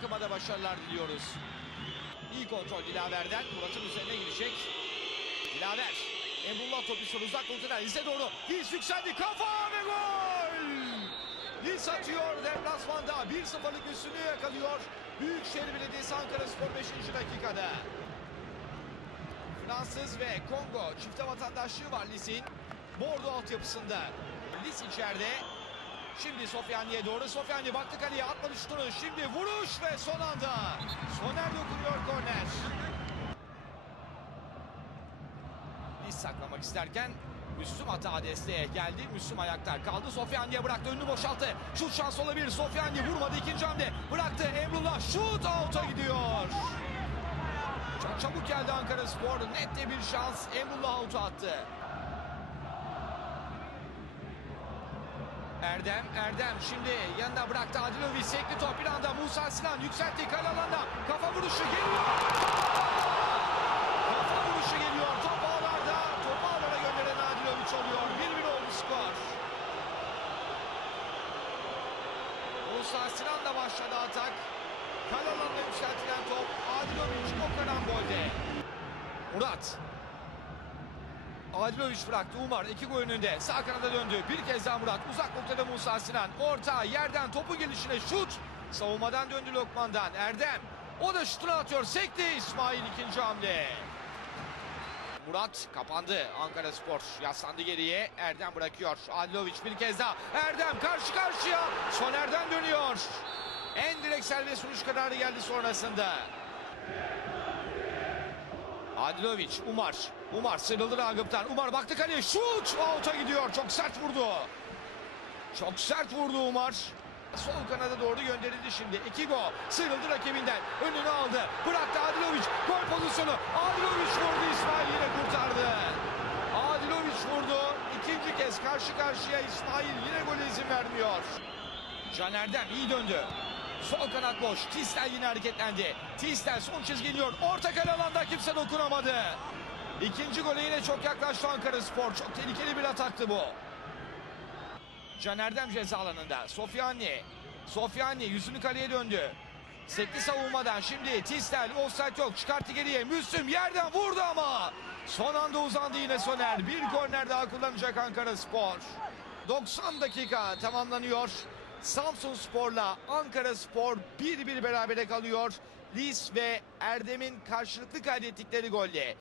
takıma da başarılar diliyoruz. İyi kontrol Dilaver'den. Murat'ın üzerine girecek. Dilaver. Emrullah topu sonra uzak noktadan Lise doğru. Diz yükseldi. Kafa ve gol! Diz atıyor deplasmanda. 1-0'lık üstünlüğü yakalıyor. Büyükşehir Belediyesi Ankara Spor 5. dakikada. Fransız ve Kongo çifte vatandaşlığı var Lis'in. Bordo altyapısında. Lis içeride. Şimdi Sofyanli'ye doğru. Sofyanli baktı kaleye atmadı şutunu. Şimdi vuruş ve son anda. Soner dokunuyor korner. Biz saklamak isterken Müslüm hata desteğe geldi. Müslüm ayaklar kaldı. Sofyanli'ye bıraktı. Önünü boşalttı. Şut şans olabilir. Sofyanli vurmadı ikinci hamle. Bıraktı. Emrullah şut out'a gidiyor. Çok çabuk geldi Ankara Spor. Net de bir şans. Emrullah out'a attı. Erdem, Erdem şimdi yanına bıraktı Adilovic sekli top bir anda Musa Sinan yükseltti kale alanda kafa vuruşu geliyor. Kafa vuruşu geliyor top ağlarda topu ağlara gönderen Adilovic oluyor 1-1 oldu skor. Musa Sinan'la başladı atak. Kale alanına yükseltilen top Adilovic Okan'ın golde. Murat Adilovic bıraktı. Umar iki gol önünde. Sağ kanada döndü. Bir kez daha Murat. Uzak noktada Musa Sinan. Orta yerden topu gelişine şut. Savunmadan döndü Lokman'dan. Erdem. O da şutunu atıyor. Sekti İsmail ikinci hamle. Murat kapandı. Ankara Spor yaslandı geriye. Erdem bırakıyor. Adilovic bir kez daha. Erdem karşı karşıya. Soner'den dönüyor. En direkt serbest vuruş kararı geldi sonrasında. Adilovic, Umar Umar sıyrıldı Ragıp'tan. Umar baktı kaleye. Şut! Out'a gidiyor. Çok sert vurdu. Çok sert vurdu Umar. Sol kanada doğru gönderildi şimdi. İki gol. Sıyrıldı rakibinden. Önünü aldı. Bıraktı Adilovic. Gol pozisyonu. Adilovic vurdu. İsmail yine kurtardı. Adilovic vurdu. İkinci kez karşı karşıya İsmail yine gole izin vermiyor. Caner'den iyi döndü. Sol kanat boş. Tistel yine hareketlendi. Tistel son çizgi iniyor. Orta kale alanda kimse dokunamadı. İkinci gole yine çok yaklaştı Ankara Spor. Çok tehlikeli bir ataktı bu. Caner dem alanında. Sofyanni. Sofyanni yüzünü kaleye döndü. Sekli savunmadan şimdi Tistel offside yok çıkarttı geriye Müslüm yerden vurdu ama son anda uzandı yine Soner bir korner daha kullanacak Ankara Spor 90 dakika tamamlanıyor Samsun Spor'la Ankara Spor bir bir berabere kalıyor Lis ve Erdem'in karşılıklı kaydettikleri golle